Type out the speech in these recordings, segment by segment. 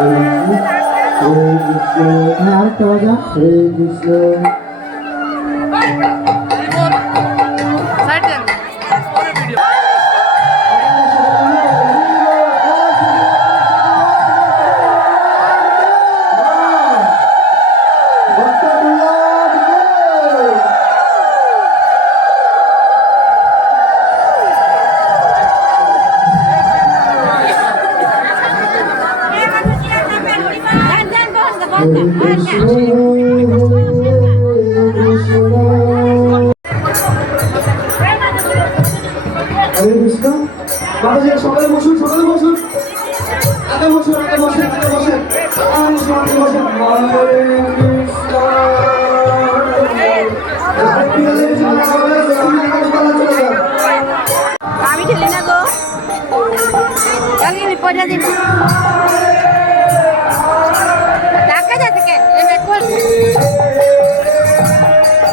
হরে কৃষ্ণ হরে কৃষ্ণ সকালে বসুন সকালে বসুন আগে বসুন আগে বসেন আগে বসেন আগে বসুন আগে বসেন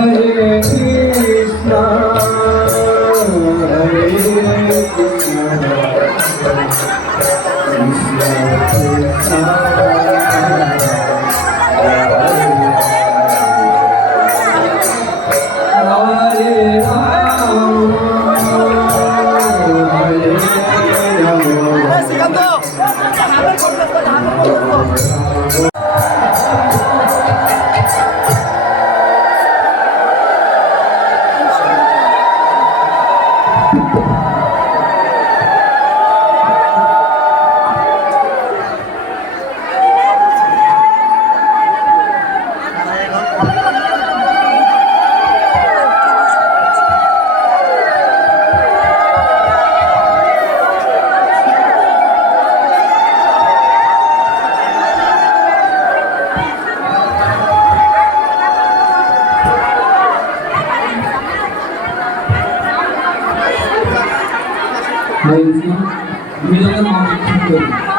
Hare Well, we don't have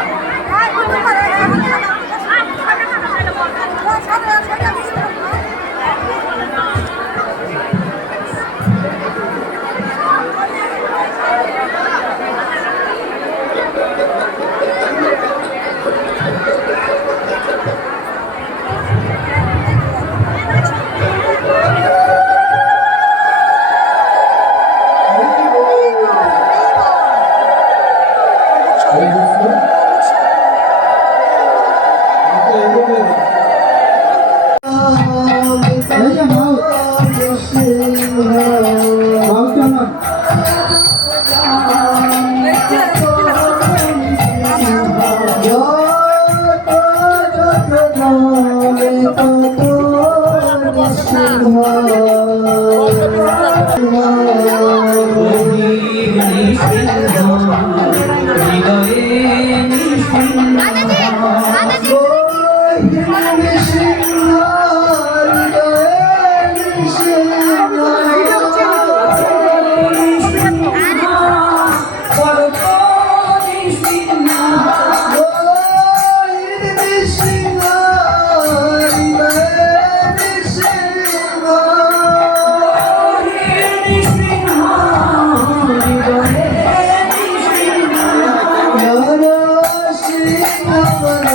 Amém.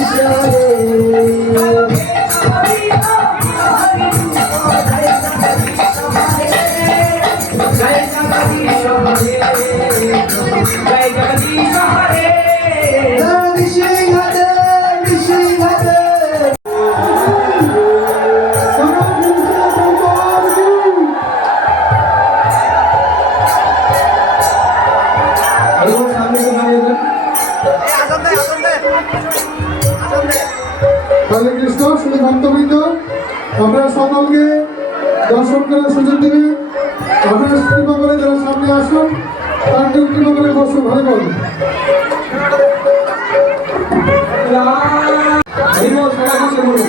Yeah. Krishna শুধু ভক্তবৃন্দ আপনারা সকলকে দর্শন করার সুযোগ দেবে আপনারা কৃপা করে যারা সামনে আসুন, তার কৃপা করে বসুন, ভালো বল হরিবল সবাই বসে বলুন